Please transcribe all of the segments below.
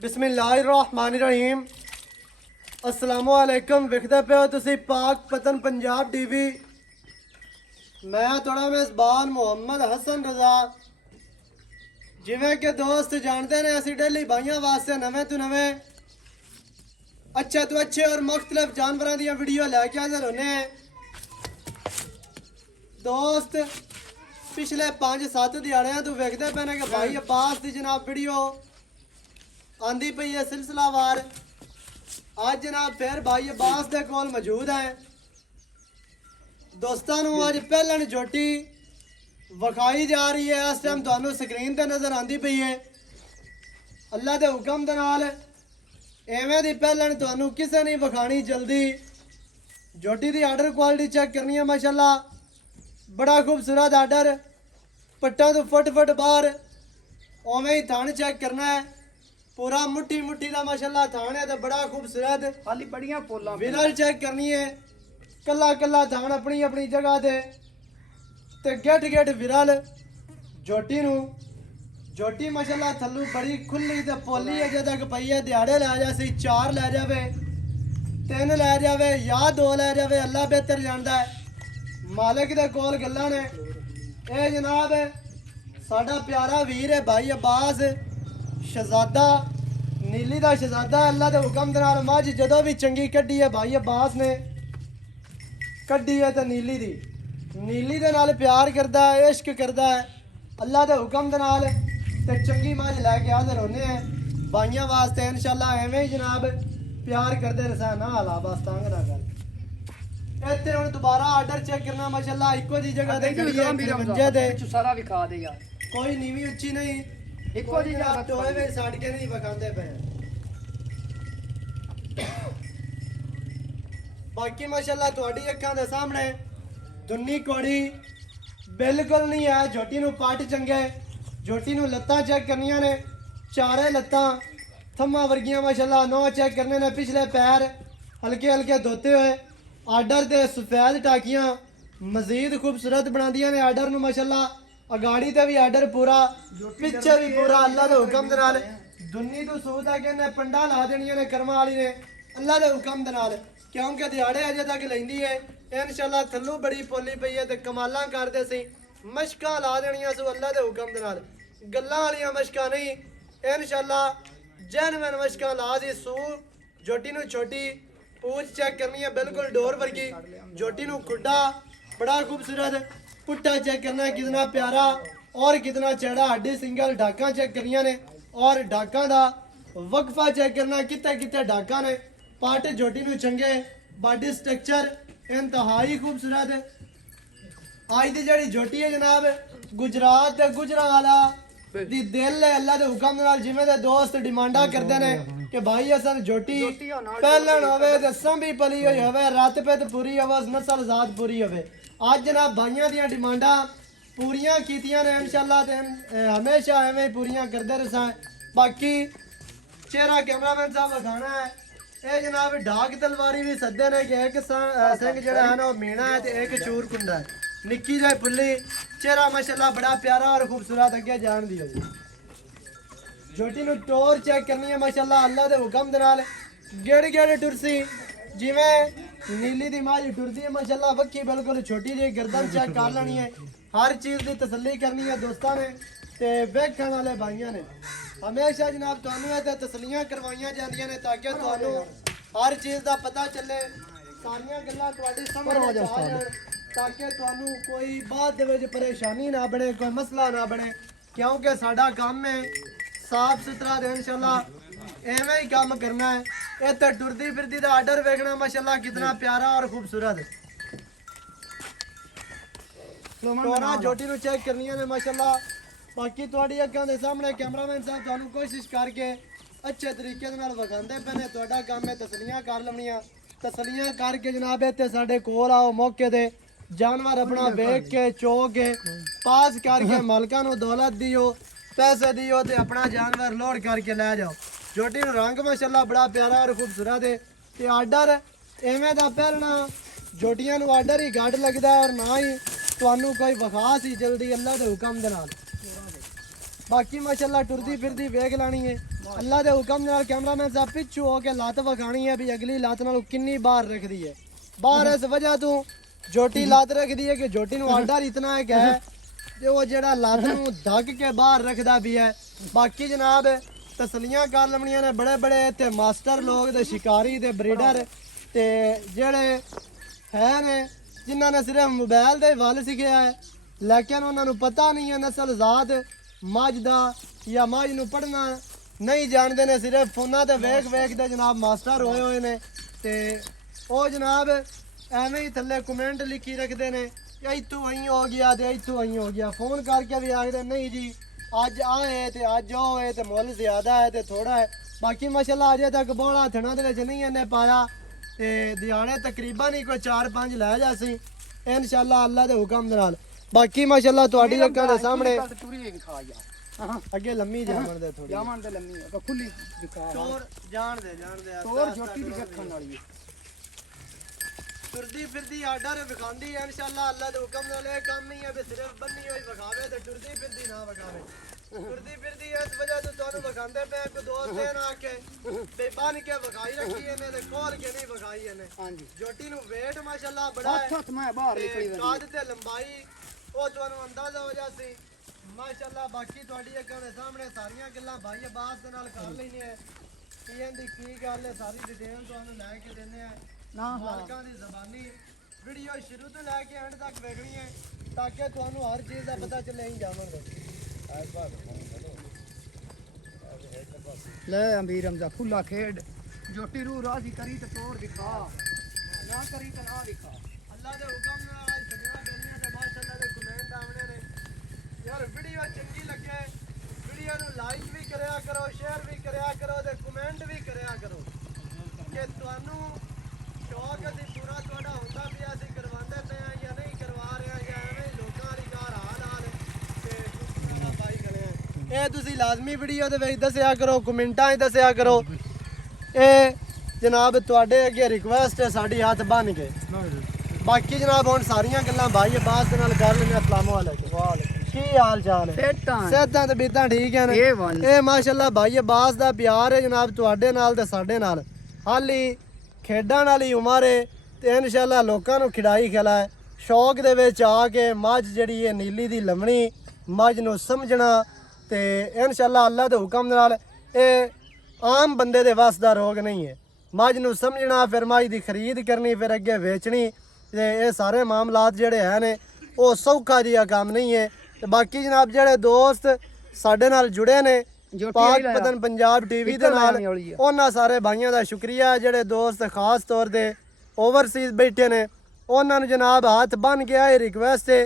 बिस्मिल्लाहिर्रहमानिर्रहीम अस्सलामुअलैकुम विखदे पे हो तुसी पाक पतन पंजाब टीवी। मैं थोड़ा मेज़बान मुहम्मद हसन रजा। जिमें कि दोस्त जानते ने असी डेली भाइयों वास्ते नवे तो नवे अच्छे तो अच्छे और मुख्तलिफ जानवरों दी वीडियो लैके हाजिर होने। दोस्त पिछले 5-7 दिहाड़ियां तो वेखदे पे ने कि भाई अब्बास की जनाब वीडियो आंदी पई है सिलसिलावार। आज जनाब फिर भाई अब्बास दे कोल मौजूद है। दोस्तों अज पहलन झोटी विखाई जा रही है। इस टाइम तुहानू स्क्रीन ते नजर आंदी पई है। अल्लाह दे हुक्म दे नाल एवें दी पहलन तुहानू किसे नहीं विखानी। जल्दी झोटी दी आर्डर क्वालिटी चेक करनी है। माशाल्लाह बड़ा खूबसूरत आर्डर, पट्टा तो फट बाहर। उवें ही थान चेक करना है, पूरा मुट्ठी मुट्ठी का माशाल्लाह थान है तो बड़ा खूबसूरत। खाली बड़ियां पोला विरल चेक करनी है, कला कला थान अपनी अपनी जगह ते गेट गेट विरल। झोटी माशाल्लाह थल्लू बड़ी खुली ते पोली अजे तक पई है। दिहाड़े लै जासी 4 लै जावे, 3 लै जावे या 2 लै जावे, अल्लाह बेहतर जानदा है। मालिक दे कोल गल्लां ने। ए जनाब साडा प्यारा वीर है भाई अब्बास शहजादा, नीली दा शहजादा। अल्लाह दे हुक्म दे नाल मझ जदों भी चंगी कड्डी है भाई अब्बास ने कड्डी है तो नीली दे नाल प्यार करदा है, इश्क करदा है। अल्लाह दे हुक्म दे नाल ते चंगी मझ लैके हाजिर होने हैं भाइयों वास्ते इंशाल्लाह। एवें ही जनाब प्यार करदे रसा ना हाला बस तंग ना कर। इत्थे हुण दोबारा आर्डर चेक करना माशाल्लाह इक्को जी जगह ते खड़ी है मंजे ते। सारा विखा दे यार, कोई नीवी उच्ची नहीं, इक्को जी जगह टोए में साड़ के नहीं बखाते पे। बाकी माशाल्लाह तुहाडी अखां दे सामने दुन्नी कोड़ी बिल्कुल नहीं है। झोटी नू पट चंगे, झोटी नू लत्तां चेक करनियां ने, चारे लत्तां थम्मा वर्गियां माशाल्लाह। नौ चेक करने ने, पिछले पैर हल्के हल्के धोते हुए। आर्डर ते सफेद टाकियां मजीद खूबसूरत बनादियां ने आर्डर नू माशाल्लाह। अगाड़ी ते भी आर्डर पूरा, पिछे भी पूरा। अल्लाह दे हुक्म दे नाल दुन्नी तो सूद है कि पंडा ला देनियां ने कर्मा वाली ने अल्लाह दे हुक्म दे नाल, क्योंकि दिहाड़े अजे तक लैंदी है। इंशाल्लाह थल्लू बड़ी पोली पई है ते कमालां करदे सी। मशकां ला देनियां सो अल्लाह दे हुक्म दे नाल, गल्लां वालियां मशकां नहीं। इंशाल्लाह जैनवन मशकां ला दी सू। झोटी नू छोटी पूछ चेक करनी है, बिल्कुल डोर वर्गी। झोटी नू खुड्डा बड़ा खूबसूरत। पुट्टा चेक करना है कितना प्यारा और कितना चढ़ा। हड्डी सिंगल ढाका चेक करिया ने और ढाका दा वक्फा चेक करना कितने कितने ढाका ने। पट झोटी नू चंगे, बॉडी स्ट्रक्चर इंतहाई खूबसूरत। आज दी जड़ी झोटी है जनाब गुजरात ते गुजरावाला दी दिल है। अल्लाह दे हुक्म नाल जिवें दे दोस्त डिमांडा करदे ने कि भाई असन झोटी पहलन होवे ते संभी पली होई होवे, रत पित पूरी होवे, नस्ल जात पूरी होवे। आज जनाब भाइयों दियां डिमांडा पूरियां कीतियां ने इंशाल्लाह ते हमेशा एवें पूरियां करदे रसा। बाकी चेहरा कैमरामैन साहब दिखाना है। ये जनाब ढाक तलवारी भी सद्दे ने कि एक सिंह जेड़ा है ना वो मीना है ते एक चूर कुंडा है। निक्की जाए पुल्ली, चेहरा माशाल्लाह बड़ा प्यारा और खूबसूरत। अगे जान दी झोटी नू टोर चेक करनी है माशाल्लाह। अल्लाह दे हुक्म दे नाल गेड़ गेड़ टुरसी जिवें नीली दी मां टुरदी है माशाल्लाह। वक्की बिल्कुल छोटी जी, गर्दन चेक कर लेनी है। हर चीज़ की तसल्ली करनी है दोस्तों ने ते वेखण वाले भाइयों ने। हमेशा जनाब तुहानू इत्थे तसल्लियां करवाइयां जांदियां ने ताकि तुहानू हर चीज़ का पता चले, सारियां गल्लां तुहाडी समझ आ जाण, ताकि तुहानू कोई बाद दे विच परेशानी ना बने, कोई मसला ना बने। क्योंकि साडा काम है साफ सुथरा दे इंशाल्लाह एवें ही काम करना है। इत्थे टुरदी फिरदी दा आर्डर वेखना माशाल्लाह कितना प्यारा और खूबसूरत। टोरा झोटी नू चेक करनी है माशाल्लाह। बाकी तुहाडी अखां दे सामने कैमरामैन साहब तुहानू कोशिश करके अच्छे तरीके दे नाल विखांदे पे ने। तुहाडा काम है तसलियां कर लवणियां, तसलियां करके जनाब इत्थे साडे कोल आओ मौके ते जानवर अपना वेख के चो के पास करके मालकां नू दौलत दियो, पैसे दियो ते अपना जानवर लोड करके लै जाओ। झोटी नू रंग माशाल्लाह बड़ा प्यारा और खूबसूरत है। ते आर्डर एवें दा पहलना झोटियां नू आर्डर ही घट लगदा है और ना ही तुहानू कोई विखा सी जल्दी अल्लाह दे हुक्म दे नाल। बाकी माशाल्लाह टुरदी फिरदी वेख लानी है। ਅੱਲਾ ਦੇ ਹੁਕਮ ਨਾਲ ਕੈਮਰਾਮੈਨ ਸਾਹਿਬ ਪਿੱਛੂ ਹੋ ਕੇ ਲੱਤ ਵਿਖਾਣੀ ਹੈ ਵੀ ਅਗਲੀ ਲੱਤ ਨਾਲੋਂ ਕਿੰਨੀ ਬਾਹਰ ਰੱਖਦੀ ਹੈ। ਬਾਹਰ ਇਸ ਵਜ੍ਹਾ ਤੋਂ ਜੋਟੀ ਲੱਤ ਰੱਖਦੀ ਹੈ ਕਿ ਜੋਟੀ ਨੂੰ ਆਡਾ ਇਤਨਾ ਹੈ ਤੇ ਉਹ ਜਿਹੜਾ ਲੱਤ ਨੂੰ ਧੱਕ ਕੇ ਬਾਹਰ ਰੱਖਦਾ ਵੀ ਹੈ। ਬਾਕੀ ਜਨਾਬ ਤਸਲੀਆਂ ਕਰ ਲਵਣੀਆਂ ਨੇ ਬੜੇ ਬੜੇ ਇੱਥੇ ਮਾਸਟਰ ਲੋਕ ਤੇ ਸ਼ਿਕਾਰੀ ਤੇ ਬਰੀਡਰ ਤੇ ਜਿਹੜੇ ਹੈ ਨੇ ਜਿਨ੍ਹਾਂ ਨੇ ਸਿਰਫ ਮੋਬਾਈਲ ਦੇ ਵੱਲ ਸਿੱਖਿਆ ਹੈ, ਲੇਕਿਨ ਉਹਨਾਂ ਨੂੰ ਪਤਾ ਨਹੀਂ ਹੈ ਨਸਲ ਜ਼ਾਤ ਮੱਝ ਦਾ ਜਾਂ ਮੱਝ ਨੂੰ ਪੜ੍ਹਨਾ ਨਹੀਂ ਜਾਣਦੇ ਨੇ, ਸਿਰਫ ਫੋਨਾਂ ਤੇ ਵੇਖ ਵੇਖ ਦੇ ਜਨਾਬ ਮਾਸਟਰ ਹੋਏ ਹੋਏ ਨੇ। ਤੇ ਉਹ ਜਨਾਬ ਐਵੇਂ ਹੀ ਥੱਲੇ ਕਮੈਂਟ ਲਿਖੀ ਰੱਖਦੇ ਨੇ ਕਿ ਇੱਥੋਂ ਅਹੀਂ ਹੋ ਗਿਆ ਤੇ ਇੱਥੋਂ ਅਹੀਂ ਹੋ ਗਿਆ, ਫੋਨ ਕਰਕੇ ਵੀ ਆਖਦੇ ਨਹੀਂ ਜੀ ਅੱਜ ਆਏ ਤੇ ਅੱਜ ਉਹ ਹੈ ਤੇ ਮੁੱਲ ਜ਼ਿਆਦਾ ਹੈ ਤੇ ਥੋੜਾ ਹੈ। ਬਾਕੀ ਮਾਸ਼ਾਅੱਲਾ ਅਜੇ ਤੱਕ ਬੋਲਾ ਥਣਾ ਦੇ ਵਿੱਚ ਨਹੀਂ ਇਹਨੇ ਪਾਇਆ ਤੇ ਦਿਹਾੜੇ ਤਕਰੀਬਨ ਹੀ ਕੋਈ 4-5 ਲੈ ਜਾਸੀ ਇਨਸ਼ਾਅੱਲਾ ਅੱਲਾ ਦੇ ਹੁਕਮ ਦੇ ਨਾਲ। ਬਾਕੀ ਮਾਸ਼ਾਅੱਲਾ ਤੁਹਾਡੀ ਅੱਖਾਂ ਦੇ ਸਾਹਮਣੇ ਟੁਰੀ ਵਿਖਾ ਯਾਰ ਅੱਗੇ ਲੰਮੀ ਜਾਮਣ ਦੇ ਥੋੜੀ ਜਾਮਣ ਤੇ ਲੰਮੀ ਹੈ ਖੁੱਲੀ ਵਿਖਾ ਚੋਰ ਜਾਣਦੇ ਤੋਰ ਛੋਟੀ ਦੀ ਰੱਖਣ ਵਾਲੀ ਹੈ। ਤੁਰਦੀ ਫਿਰਦੀ ਆਰਡਰ ਵਿਖਾਉਂਦੀ ਹੈ ਇਨਸ਼ਾਅੱਲਾ ਅੱਲਾ ਦੇ ਹੁਕਮ ਨਾਲ। ਇਹ ਕੰਮ ਨਹੀਂ ਹੈ ਵੀ ਸਿਰਫ ਬੰਨੀ ਹੋਈ ਵਿਖਾਵੇ ਤੇ ਟੁਰਦੀ ਫਿਰਦੀ ਨਾ ਵਿਖਾਵੇ। ਤੁਰਦੀ ਫਿਰਦੀ ਇਸ ਵਜ੍ਹਾ ਤੋਂ ਤੁਹਾਨੂੰ ਵਿਖਾਉਂਦੇ ਪਏ ਕੋਈ ਦੋਸਤ ਇਹ ਨਾ ਆਖੇ ਵੀ ਬੰਨ ਕੇ ਵਿਖਾਈ ਰੱਖੀ ਇਹਨੇ ਤੇ ਖੋਲ ਕੇ ਨਹੀਂ ਵਿਖਾਈ ਇਹਨੇ। ਹਾਂਜੀ ਜੋਟੀ ਨੂੰ weight ਮਾਸ਼ਾਅੱਲਾ ਬੜਾ ਹੈ, ਹੱਥ ਮੈਂ ਬਾਹਰ ਨਿਕਲੀ ਤੇ ਕੱਦ ਤੇ ਲੰਬਾਈ ਉਹ ਤੁਹਾਨੂੰ ਅੰਦਾਜ਼ਾ ਹੋ ਜਾਸੀ ਮਾਸ਼ਾਅੱਲਾ। ਬਾਕੀ ਤੁਹਾਡੀ ਅੱਖਾਂ ਦੇ ਸਾਹਮਣੇ ਸਾਰੀਆਂ ਗੱਲਾਂ ਭਾਈ ਅਬਾਸ ਦੇ ਨਾਲ ਕਰ ਲੈਣੀਆਂ ਕੀ ਇਹਦੀ ਕੀ ਗੱਲ ਹੈ, ਸਾਰੀ ਡਿਟੇਲ ਤੁਹਾਨੂੰ ਲੈ ਕੇ ਦਿੰਦੇ ਆ ਨਾ ਮਾਲਕਾਂ ਦੀ ਜ਼ਬਾਨੀ। ਵੀਡੀਓ ਸ਼ੁਰੂ ਤੋਂ ਲੈ ਕੇ ਐਂਡ ਤੱਕ ਵੇਖਣੀ ਹੈ ਤਾਂ ਕਿ ਤੁਹਾਨੂੰ ਹਰ ਚੀਜ਼ ਦਾ ਪਤਾ ਚੱਲੇ ਹੀ ਜਾਵਾਂਗੇ। ਲੈ ਅਮੀਰ ਹਮਜ਼ਾ ਖੁੱਲਾ ਖੇਡ ਜੋਟੀ ਰੂ ਰਾਜ਼ੀ ਕਰੀ ਤੇ ਤੋਰ ਦਿਖਾ ਨਾ ਕਰੀ ਤੇ ਨਾ ਦਿਖਾ। ਅੱਲਾ ਦੇ ਹੁਕਮ ਨਾਲ ਅੱਜ ਸਜਣਾ ਬੇਲੀਆਂ ਤੇ ਮਾਸ਼ਾਅੱਲਾ ਦੇ ਕਮੈਂਟ ਆਉਣੇ ਨੇ। ਯਾਰ ਵੀਡੀਓ ਚੰਗੀ ਲੱਗੇ ਵੀਡੀਓ ਨੂੰ ਲਾਈਕ ਵੀ ਕਰਿਆ ਕਰੋ, ਸ਼ੇਅਰ ਵੀ ਕਰਿਆ ਕਰੋ ਤੇ ਕਮੈਂਟ ਵੀ ਕਰਿਆ ਕਰੋ ਕਿ ਤੁਹਾਨੂੰ ਸ਼ੌਕ ਅਸੀਂ ਪੂਰਾ ਤੁਹਾਡਾ ਹੁੰਦਾ ਵੀ ਅਸੀਂ ਕਰਵਾਉਂਦੇ ਪਏ ਆ ਜਾਂ ਨਹੀਂ ਕਰਵਾ ਰਹੇ ਆ ਜਾਂ ਐਵੇਂ ਲੋਕਾਂ ਵਾਲੀ ਕਾਰ ਹਾਲ ਤੇ ਕੁੱਤਾ ਪਾਈ ਖੜੇ ਆ। ਇਹ ਤੁਸੀਂ ਲਾਜ਼ਮੀ ਵੀਡੀਓ ਦੇ ਵਿੱਚ ਦੱਸਿਆ ਕਰੋ, ਕਮੈਂਟਾਂ 'ਚ ਦੱਸਿਆ ਕਰੋ। ਇਹ ਜਨਾਬ ਤੁਹਾਡੇ ਅੱਗੇ ਰਿਕੁਐਸਟ ਹੈ ਸਾਡੀ ਹੱਥ ਬੰਨ ਕੇ। ਬਾਕੀ ਜਨਾਬ ਹੁਣ ਸਾਰੀਆਂ ਗੱਲਾਂ ਭਾਈ ਅਬਾਸ ਦੇ ਨਾਲ ਕਰ ਲੈਂਦੇ ਆ। ਅਸਲਾਮ ਵਾਲੇਕੁਮ। ਕੀ ਹਾਲ ਚਾਲ ਹੈ? ਸਿਹਤਾਂ ਤੇ ਬੀਤਾਂ ਠੀਕ ਹੈ ਨੇ? ਇਹ ਮਾਸ਼ਾਅੱਲਾ ਭਾਈ ਅਬਾਸ ਦਾ ਪਿਆਰ ਹੈ ਜਨਾਬ ਤੁਹਾਡੇ ਨਾਲ ਤੇ ਸਾਡੇ ਨਾਲ। ਹਾਲੀ ਖੇਡਾਂ ਵਾਲੀ ਉਮਰ ਹੈ ਤੇ ਇਨਸ਼ਾਅੱਲਾ ਲੋਕਾਂ ਨੂੰ ਖਿਡਾਈ ਖਿਲਾਏ ਸ਼ੌਕ ਦੇ ਵਿੱਚ ਆ ਕੇ ਮੱਝ ਜਿਹੜੀ ਹੈ ਨੀਲੀ ਦੀ ਲੰਮਣੀ ਮੱਝ ਨੂੰ ਸਮਝਣਾ ਤੇ ਇਨਸ਼ਾਅੱਲਾ ਅੱਲਾ ਦੇ ਹੁਕਮ ਨਾਲ ਇਹ ਆਮ ਬੰਦੇ ਦੇ ਵੱਸ ਦਾ ਰੋਗ ਨਹੀਂ ਹੈ। ਮੱਝ ਨੂੰ ਸਮਝਣਾ ਫਿਰ ਮੱਝ ਦੀ ਖਰੀਦ ਕਰਨੀ ਫਿਰ ਅੱਗੇ ਵੇਚਣੀ ਤੇ ਇਹ ਸਾਰੇ ਮਾਮਲਾਤ ਜਿਹੜੇ ਹੈ ਨੇ ਉਹ ਸੌਖਾ ਜਿਹਾ ਕੰਮ ਨਹੀਂ ਹੈ। ਤੇ ਬਾਕੀ ਜਨਾਬ ਜਿਹੜੇ ਦੋਸਤ ਸਾਡੇ ਨਾਲ ਜੁੜੇ ਨੇ ਪਾਕ ਪਤਨ ਪੰਜਾਬ ਟੀਵੀ ਦੇ ਨਾਲ ਉਹਨਾਂ ਸਾਰੇ ਭਾਈਆਂ ਦਾ ਸ਼ੁਕਰੀਆ। ਜਿਹੜੇ ਦੋਸਤ ਖਾਸ ਤੌਰ ਤੇ ਓਵਰਸੀਜ਼ ਬੈਠੇ ਨੇ ਉਹਨਾਂ ਨੂੰ ਜਨਾਬ ਹੱਥ ਬੰਨ ਕੇ ਇਹ ਰਿਕਵੈਸਟ ਹੈ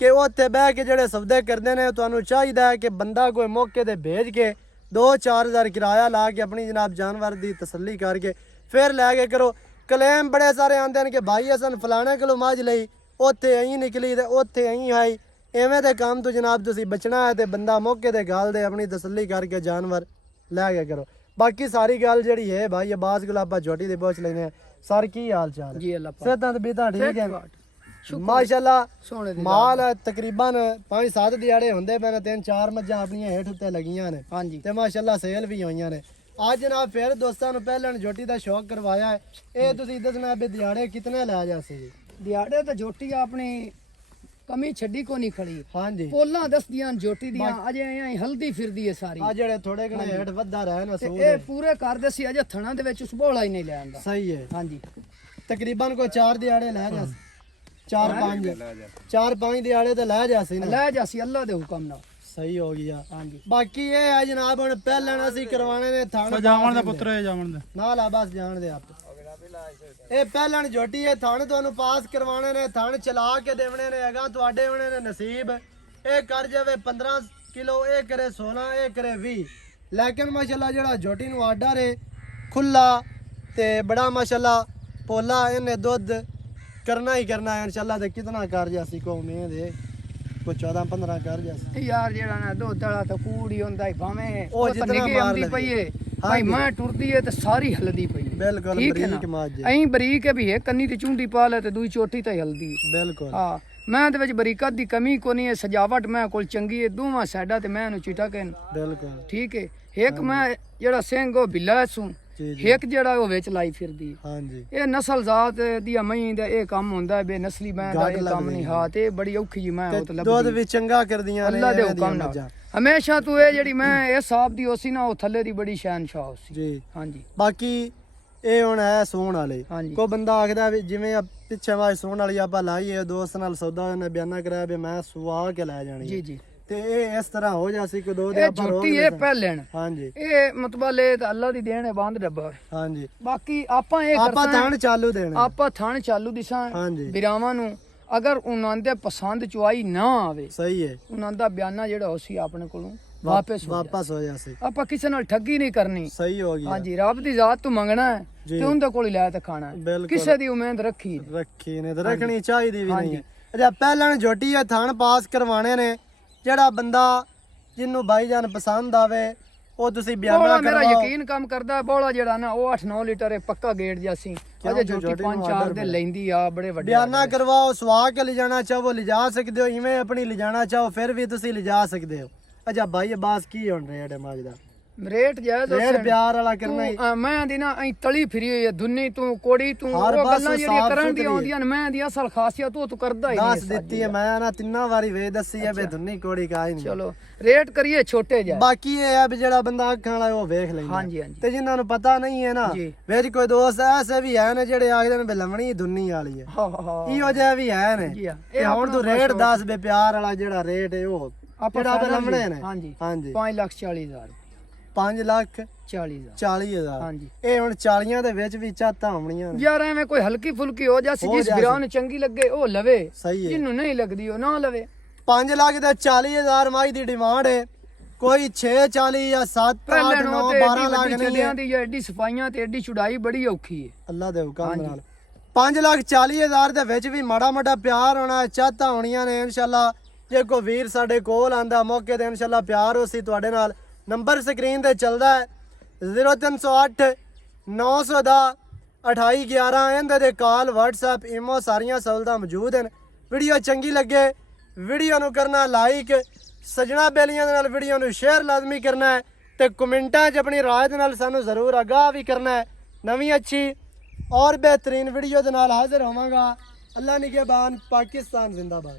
ਕਿ ਉੱਥੇ ਬਹਿ ਕੇ ਜਿਹੜੇ ਸੌਦੇ ਕਰਦੇ ਨੇ ਤੁਹਾਨੂੰ ਚਾਹੀਦਾ ਹੈ ਕਿ ਬੰਦਾ ਕੋਈ ਮੌਕੇ ਤੇ ਭੇਜ ਕੇ 2-4 ਹਜ਼ਾਰ ਕਿਰਾਇਆ ਲਾ ਕੇ ਆਪਣੀ ਜਨਾਬ ਜਾਨਵਰ ਦੀ ਤਸੱਲੀ ਕਰਕੇ ਫਿਰ ਲੈ ਕੇ ਕਰੋ। ਕਲੇਮ ਬੜੇ ਸਾਰੇ ਆਉਂਦੇ ਨੇ ਕਿ ਭਾਈ ਅਸਨ ਫਲਾਣੇ ਕਿਲੋ ਮੱਝ ਲਈ ਉੱਥੇ ਐਂ ਨਿਕਲੀ ਤੇ ਉੱਥੇ ਐਂ ਆਈ। ਐਵੇਂ ਦੇ ਕੰਮ ਤੋਂ ਜਨਾਬ ਤੁਸੀਂ ਬਚਣਾ ਹੈ ਤੇ ਬੰਦਾ ਮੌਕੇ ਤੇ ਗੱਲ ਦੇ ਆਪਣੀ ਤਸੱਲੀ ਕਰਕੇ ਜਾਨਵਰ ਲੈ ਕੇ ਕਰੋ। ਬਾਕੀ ਸਾਰੀ ਗੱਲ ਜਿਹੜੀ ਹੈ ਭਾਈ ਅਬਾਸ ਗੁਲਾਬਾ ਛੋਟੀ ਦੇ ਪੁੱਛ ਲੈਨੇ ਆ। ਸਰ ਕੀ ਹਾਲ ਚਾਲ ਜੀ ਅੱਲਾਹ ਪਾਕ ਸਿਹਤਾਂ ਤੇ ਬੀਤਾਂ ਠੀਕ ਹੈ ਮਾਸ਼ਾਅੱਲਾ? ਸੋਹਣੇ ਦੀ ਮਾਲ ਤਕਰੀਬਨ 5-7 ਦਿਹਾੜੇ ਹੁੰਦੇ ਪਏ ਨੇ, 3-4 ਮੱਝਾਂ ਆਪਣੀਆਂ ਹੇਠ ਉੱਤੇ ਲੱਗੀਆਂ ਨੇ ਹਾਂਜੀ ਤੇ ਮਾਸ਼ਾਅੱਲਾ ਸੇਲ ਵੀ ਹੋਈਆਂ ਨੇ। ਅੱਜ ਜਨਾਬ ਫਿਰ ਦੋਸਤਾਂ ਨੂੰ ਪਹਿਲਾਂ ਜੋਟੀ ਦਾ ਸ਼ੌਕ ਕਰਵਾਇਆ ਹੈ। ਇਹ ਤੁਸੀਂ ਦੱਸਣਾ ਵੀ ਦਿਹਾੜੇ ਕਿਤਨੇ ਲੈ ਜਾਸੇ ਜੀ? ਦਿਹਾੜੇ ਤਾਂ ਜੋਟੀ ਆਪਣੀ ਕਮੀ ਛੱਡੀ ਕੋ ਨਹੀਂ ਖੜੀ। ਹਾਂਜੀ ਪੋਲਾਂ ਦੱਸਦੀਆਂ ਜੋਟੀ ਦੀਆਂ ਅਜੇ ਐਂ ਹਲਦੀ ਫਿਰਦੀ ਹੈ ਸਾਰੀ। ਆ ਜਿਹੜੇ ਥੋੜੇ ਘਣੇ ਹੇਠ ਵੱਧਾ ਰਹੇ ਨਾ ਤੇ ਸੂਰ ਇਹ ਪੂਰੇ ਕਰਦੇ ਸੀ ਅਜੇ ਥਣਾ ਦੇ ਵਿੱਚ ਸੁਭੋਲਾ ਹੀ ਨਹੀਂ ਲੈ ਆਂਦਾ। ਸਹੀ ਹੈ। ਹਾਂਜੀ ਤਕਰੀਬਨ ਕੋਈ 4 ਦਿਹਾੜੇ ਲੈ ਜਾਸ 4-5 ਦਿਹਾੜੇ ਤੇ ਲੈ ਜਾਸੀ ਨਾ। ਲੈ ਜਾਸੀ ਅੱਲਾ ਦੇ ਹੁਕਮ ਨਾਲ। ਸਹੀ ਹੋ ਗਿਆ। ਹਾਂਜੀ ਬਾਕੀ ਇਹ ਹੈ ਜਨਾਬ ਹੁਣ ਪਹਿਲਾਂ ਅਸੀਂ ਕਰਵਾਣੇ ਨੇ ਥਣ ਜਾਵਣ ਦਾ ਪੁੱਤਰ ਹੈ ਜਾਵਣ ਦਾ ਨਾਲ ਆ ਬਸ ਜਾਣ ਦੇ ਆਪ। ਇਹ ਪਹਿਲਾਂ ਜੋਟੀ ਇਹ ਥਣ ਤੁਹਾਨੂੰ ਪਾਸ ਕਰਵਾਣੇ ਨੇ, ਥਣ ਚਲਾ ਕੇ ਦੇਵਣੇ ਨੇ, ਅਗਾ ਤੁਹਾਡੇ ਹੋਣੇ ਨੇ ਨਸੀਬ। ਇਹ ਕਰ ਜਾਵੇ 15 ਕਿਲੋ, ਇਹ ਕਰੇ 16, ਇਹ ਕਰੇ 20। ਲੇਕਿਨ ਮਾਸ਼ਾਅੱਲਾ ਜਿਹੜਾ ਜੋਟੀ ਨੂੰ ਆਰਡਰ ਹੈ ਖੁੱਲਾ ਤੇ ਬੜਾ ਮਾਸ਼ਾਅੱਲਾ ਪੋਲਾ, ਇਹਨੇ ਦੁੱਧ ਕਰਨਾ ਹੀ ਕਰਨਾ ਹੈ ਇਨਸ਼ਾਅੱਲਾ। ਤੇ ਕਿਤਨਾ ਕਰ ਜਾਸੀ ਕੋ ਉਮੀਦ ਹੈ ਕੋਈ 14-15 ਕਰ ਜਾਸੀ ਯਾਰ ਜਿਹੜਾ ਨਾ ਦੁੱਧ ਵਾਲਾ ਤਾਂ ਕੂੜ ਹੀ ਹੁੰਦਾ ਭਾਵੇਂ ਉਹ ਤਾਂ ਜਿਤਨਾ ਨਿੱਘੀ ਮਾਰ ਆਉਂਦੀ ਲਵੇ। ਪਈ ਏ ਭਾਈ ਮੈਂ ਟੁਰਦੀ ਏ ਤੇ ਸਾਰੀ ਹਲਦੀ ਪਈ ਏ। ਬਿਲਕੁਲ ਠੀਕ ਹੈ ਨਾ? ਬਰੀਕ ਮਾਜ ਜੀ। ਐਂ ਬਰੀਕ ਹੈ ਵੀ ਇਹ ਕੰਨੀ ਤੇ ਚੁੰਡੀ ਪਾ ਲੈ ਤੇ ਦੂਈ ਚੋਟੀ ਤੇ ਹਲਦੀ ਏ। ਬਿਲਕੁਲ ਹਾਂ ਮੈਂ ਦੇ ਵਿੱਚ ਬਰੀਕਤ ਦੀ ਕਮੀ ਕੋ ਨਹੀਂ ਹੈ। ਸਜਾਵਟ ਮੈਂ ਕੋਲ ਚੰਗੀ ਹੈ ਦੋਵਾਂ ਸਾਈਡਾਂ ਤੇ ਮੈਂ ਇਹਨੂੰ ਚਿਟਾ ਕਹਿਣ। ਬਿਲਕੁਲ ਠੀਕ ਹੈ ਇੱਕ ਮੈਂ ਜਿਹੜਾ ਸਿੰਘ ਉਹ ਬਿੱਲਾ ਸੂ ਜੀ ਜੀ ਇੱਕ ਜਿਹੜਾ ਉਹ ਵਿੱਚ ਲਾਈ ਫਿਰਦੀ ਹਾਂਜੀ ਇਹ ਨਸਲ ਜ਼ਾਤ ਦੀ ਮਹੀਂ ਦਾ ਇਹ ਕੰਮ ਹੁੰਦਾ ਬੇ ਨਸਲੀ ਮੈਂ ਦਾ ਇਹ ਕੰਮ ਨਹੀਂ ਹਾਂ ਤੇ ਬੜੀ ਔਖੀ ਜੀ ਮੈਂ ਉਹ ਤੇ ਦੁੱਧ ਵੀ ਚੰਗਾ ਕਰਦੀਆਂ ਨੇ ਅੱਲਾ ਦੇ ਇਹਨਾਂ ਦੀਆਂ ਹੁਕਮ ਨਾਲ ਮੱਝਾਂ। ਹਮੇਸ਼ਾ ਤੂੰ ਇਹ ਜਿਹੜੀ ਮੈਂ ਇਹ ਸਾਹਬ ਦੀ ਹੋਸੀ ਨਾ ਉਹ ਥੱਲੇ ਦੀ ਬੜੀ ਸ਼ਹਿਨशाह ਸੀ ਜੀ ਹਾਂਜੀ ਬਾਕੀ ਇਹ ਹੁਣ ਹੈ ਸੋਹਣ ਵਾਲੇ ਹਾਂਜੀ ਕੋ ਬੰਦਾ ਆਖਦਾ ਵੀ ਜਿਵੇਂ ਪਿੱਛੇ ਵਾਜ ਸੋਹਣ ਵਾਲੀ ਆਪਾਂ ਲਾਈਏ ਦੋਸਤ ਨਾਲ ਸੌਦਾ ਉਹਨੇ ਬਿਆਨਾ ਕਰਾਇਆ ਵੀ ਮੈਂ ਸੁਆ ਕੇ ਲੈ ਜਾਣੀ ਜੀ ਹੈ। ਜੀ ਤੇ ਇਹ ਇਸ ਤਰ੍ਹਾਂ ਹੋ ਜਾਸੀ ਕਿ ਦੋ ਦੇ ਇਹ ਆਪਾਂ ਰੋਕ ਝੋਟੀ ਇਹ ਪਹਿਲਣ ਹਾਂਜੀ ਇਹ ਮਤਲਬ ਇਹ ਤਾਂ ਅੱਲਾ ਦੀ ਦੇਣ ਹੈ ਬੰਦ ਡੱਬਾ ਹਾਂਜੀ ਬਾਕੀ ਆਪਾਂ ਇਹ ਆਪਾਂ ਕਰਸਾਂ ਥਾਣ ਚਾਲੂ ਦੇਣਾ ਆਪਾਂ ਥਣ ਚਾਲੂ ਦਿਸਾਂ ਹਾਂਜੀ ਬਿਰਾਵਾਂ ਨੂੰ ਅਗਰ ਉਹਨਾਂ ਦੇ ਪਸੰਦ ਚੁਆਈ ਨਾ ਆਵੇ ਸਹੀ ਹੈ ਉਹਨਾਂ ਦਾ ਬਿਆਨਾ ਜਿਹੜਾ ਉਹ ਸੀ ਆਪਣੇ ਕੋਲੋਂ ਵਾਪਸ ਹੋ ਵਾਪਸ ਹੋ ਜਾਸੀ ਜਾਏ। ਆਪਾਂ ਕਿਸੇ ਨਾਲ ਠੱਗੀ ਨਹੀਂ ਕਰਨੀ ਸਹੀ ਹੋ ਗਿਆ ਹਾਂਜੀ ਰੱਬ ਦੀ ਜ਼ਾਤ ਤੋਂ ਮੰਗਣਾ ਹੈ ਜੀ। ਤੇ ਉਹਦੇ ਕੋਲ ਹੀ ਲੈ ਤੇ ਖਾਣਾ ਹੈ। ਬਿਲਕੁਲ ਕਿਸੇ ਦੀ ਉਮੀਦ ਰੱਖੀ ਨਹੀਂ। ਰੱਖੀ ਨੇ ਤੇ ਰੱਖਣੀ ਚਾਹੀਦੀ ਵੀ ਨਹੀਂ ਹਾਂਜੀ। ਹੈ ਅੱਛਾ ਪਹਿਲਾਂ ਜੋਟੀ ਆ ਥਣ ਪਾਸ ਕਰਵਾਣੇ ਨੇ ਜਿਹੜਾ ਬੰਦਾ ਜਿਹਨੂੰ ਭਾਈਜਾਨ ਪਸੰਦ ਆਵੇ ਉਹ ਤੁਸੀਂ ਬਿਆਨਾ ਬੋਲਾ ਮੇਰਾ ਕਰਵਾਓ ਯਕੀਨ ਕੰਮ ਕਰਦਾ ਹੈ। ਬੋਲਾ ਜਿਹੜਾ ਨਾ ਉਹ 8-9 ਲੀਟਰ ਇਹ ਪੱਕਾ ਗੇਟ ਜਾਸੀ ਅਜੇ ਕਿਉਂਕਿ ਝੋਟੀ ਨੂੰ 5-4 ਆਰਡਰ ਦੇ ਲੈਂਦੀ ਆ ਬੜੇ ਵੱਡੇ ਬਿਆਨਾ ਕਰਵਾਓ ਸਵਾ ਕੇ ਲਿਜਾਣਾ ਚਾਹੋ ਲਿਜਾ ਸਕਦੇ ਹੋ ਇਵੇਂ ਆਪਣੀ ਲਿਜਾਣਾ ਚਾਹੋ ਫਿਰ ਵੀ ਤੁਸੀਂ ਲਿਜਾ ਸਕਦੇ ਹੋ ਅੱਛਾ ਭਾਈ ਅਬਾਸ ਕੀ ਹੋਣ ਰਿਹਾ ਡੇ ਮਾਜ ਦਾ ਰੇਟ ਜਾਇਜ਼ ਰੇਟ ਪਿਆਰ ਵਾਲਾ ਕਰਨਾ ਹੀ ਮੈਂ ਦੀ ਨਾ ਐਂ ਤਲੀ ਫਿਰੀ ਹੋਈ ਹੈ ਦੁੰਨੀ ਤੂੰ ਕੋੜੀ ਤੂੰ ਹਰ ਉਹ ਪਾਸੋਂ ਗੱਲਾਂ ਜਿਹੜੀਆਂ ਸਾਫ਼ ਕਰਨ ਸੁਥਰੀ ਦੀ ਆਉਂਦੀਆਂ ਨੇ ਮੈਂ ਦੀ ਅਸਲ ਖਾਸੀਅਤ ਉਹ ਤੂੰ ਕਰਦਾ ਹੀ ਦੱਸ ਨਹੀਂ ਦਿੱਤੀ ਹੈ ਮੈਂ ਨਾ ਤਿੰਨਾਂ ਵਾਰੀ ਵੇ ਦੱਸੀ ਹੈ ਬੇ ਧੁੰਨੀ ਕੋੜੀ ਕਾਈ ਨਹੀਂ ਚਲੋ ਰੇਟ ਕਰੀਏ ਛੋਟੇ ਜਿਹਾ ਬਾਕੀ ਇਹ ਹੈ ਵੀ ਜਿਹੜਾ ਬੰਦਾ ਅੱਖਾਂ ਵਾਲਾ ਉਹ ਵੇਖ ਲੈਂਦਾ ਹਾਂਜੀ ਹਾਂਜੀ ਤੇ ਜਿਨ੍ਹਾਂ ਨੂੰ ਪਤਾ ਨਹੀਂ ਹੈ ਨਾ ਜੀ। ਵਿੱਚ ਕੋਈ ਦੋਸਤ ਐਸੇ ਵੀ ਹੈ ਨੇ ਜਿਹੜੇ ਆਖਦੇ ਨੇ ਬਲਮਣੀ ਦੁੰਨੀ ਵਾਲੀ ਹੈ ਹਾਂ ਹਾਂ ਇਹੋ ਜਿਹੇ ਵੀ ਹੈ ਨੇ ਜੀ ਹਾਂ। ਇਹ ਹੁਣ ਤੂੰ ਰੇਟ ਦੱਸ ਬੇ ਪਿਆਰ ਵਾਲਾ ਜਿਹੜਾ ਰੇਟ ਹੈ ਉਹ ਆਪਾਂ ਜਿਹੜਾ final ਬਲਮਣੇ ਨੇ ਹਾਂਜੀ ਹਾਂਜੀ 5,40,000 5 ਲੱਖ 40,000 40,000 ਹਾਂਜੀ ਇਹ ਹੁਣ 40 ਦੇ ਵਿੱਚ ਵੀ ਝਾਤਾਂ ਆਉਣੀਆਂ ਨੇ ਯਾਰ ਐਵੇਂ ਕੋਈ ਹਲਕੀ ਫੁਲਕੀ ਹੋ ਜਾਸੀ ਹੋ ਜਿਸ ਜਾਸੀ। ਵਿਰਾਹ ਨੂੰ ਚੰਗੀ ਲੱਗੇ ਉਹ ਲਵੇ ਸਹੀ ਹੈ ਜਿਹਨੂੰ ਨਹੀਂ ਲੱਗਦੀ ਉਹ ਨਾ ਲਵੇ 5 ਲੱਖ ਦਾ 40,000 ਮਾਈ ਦੀ ਡਿਮਾਂਡ ਹੈ ਕੋਈ 6-40 ਜਾਂ 7 ਪਹਿਲੇ 8 9 ਨੂੰ ਤੇ 12 ਲੱਖ ਏਡੀ ਨਹੀਂ ਚੱਲਿਆਂ ਹੈ ਦੀ ਜਾਂ ਏਡੀ ਸਫਾਈਆਂ ਤੇ ਏਡੀ ਚੁੜਾਈ ਬੜੀ ਔਖੀ ਹੈ ਅੱਲਾ ਦੇ ਹੁਕਮ ਹਾਂਜੀ। ਨਾਲ 5,40,000 ਦੇ ਵਿੱਚ ਵੀ ਮਾੜਾ ਮਾੜਾ ਪਿਆਰ ਹੋਣਾ ਚਾਹਤਾ ਹੋਣੀਆਂ ਨੇ ਇਨਸ਼ਾਅੱਲਾ ਜੇ ਕੋਈ ਵੀਰ ਸਾਡੇ ਕੋਲ ਆਂਦਾ ਮੌਕੇ ਤੇ ਇਨਸ਼ਾਅੱਲਾ ਪਿਆਰ ਹੋ ਸੀ ਤੁਹਾਡੇ ਨਾਲ ਨੰਬਰ ਸਕਰੀਨ ਤੇ ਚੱਲਦਾ ਹੈ 0308 900 ਦਾ 2811 ਇਹਦੇ ਦੇ ਕਾਲ WhatsApp ਇਮੋ ਸਾਰੀਆਂ ਸਹੂਲਤਾਂ ਮੌਜੂਦ ਹਨ ਵੀਡੀਓ ਚੰਗੀ ਲੱਗੇ ਵੀਡੀਓ ਨੂੰ ਕਰਨਾ ਲਾਈਕ ਸਜਣਾ ਬੇਲੀਆਂ ਦੇ ਨਾਲ ਵੀਡੀਓ ਨੂੰ ਸ਼ੇਅਰ ਲਾਜ਼ਮੀ ਕਰਨਾ ਹੈ ਤੇ ਕਮੈਂਟਾਂ 'ਚ ਆਪਣੀ ਰਾਏ ਦੇ ਨਾਲ ਸਾਨੂੰ ਜ਼ਰੂਰ ਆਗਾਹ ਵੀ ਕਰਨਾ ਹੈ ਨਵੀਂ ਅੱਛੀ और बेहतरीन वीडियो के नाल हाजिर होवांगा अल्लाह निगहबान पाकिस्तान जिंदाबाद।